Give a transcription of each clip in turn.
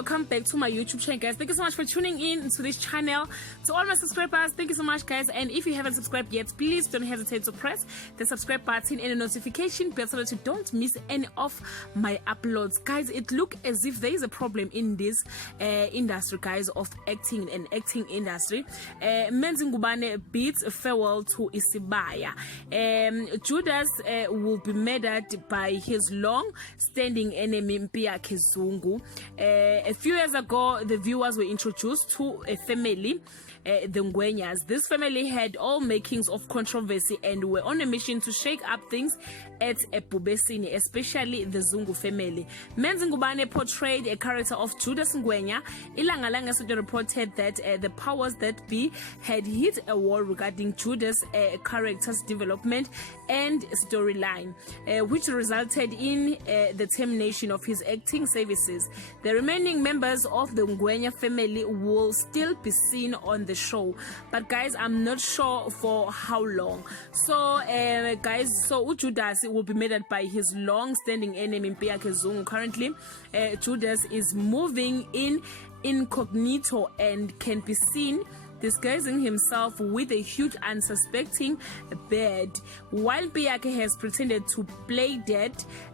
welcome back to my YouTube channel, guys. Thank you so much for tuning in to this channel. To all my subscribers, thank you so much, guys. And if you haven't subscribed yet, please don't hesitate to press the subscribe button and the notification bell so that you don't miss any of my uploads, guys. It looks as if there is a problem in this industry, guys, of acting industry. Menzi Ngubane bids farewell to Isibaya. Judas will be murdered by his long-standing enemy Mpia Kizungu. A few years ago, the viewers were introduced to a family, the Ngwenyas. This family had all makings of controversy and were on a mission to shake up things at Ebubesini, especially the Zungu family. Menzi Ngubane portrayed a character of Judas Ngwenya. Ilanga Langa reported that the powers that be had hit a wall regarding Judas' character's development and storyline, which resulted in the termination of his acting services. The remaining members of the Ngwenya family will still be seen on the show, but guys, I'm not sure for how long. So guys, so Judas will be murdered by his long-standing enemy Mpia Kizungu. Currently Judas is moving in incognito and can be seen disguising himself with a huge unsuspecting beard, while Mpiyake has pretended to play dead,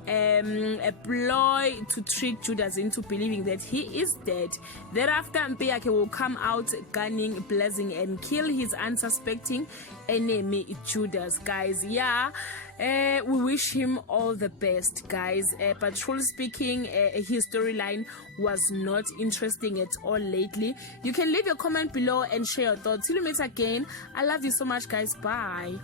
a ploy to trick Judas into believing that he is dead. Thereafter, Mpiyake will come out gunning, blazing, and kill his unsuspecting enemy Judas, guys. We wish him all the best, guys, but truly speaking, his storyline was not interesting at all lately. You can leave your comment below and share your thoughts. Till we meet again, I love you so much, guys. Bye.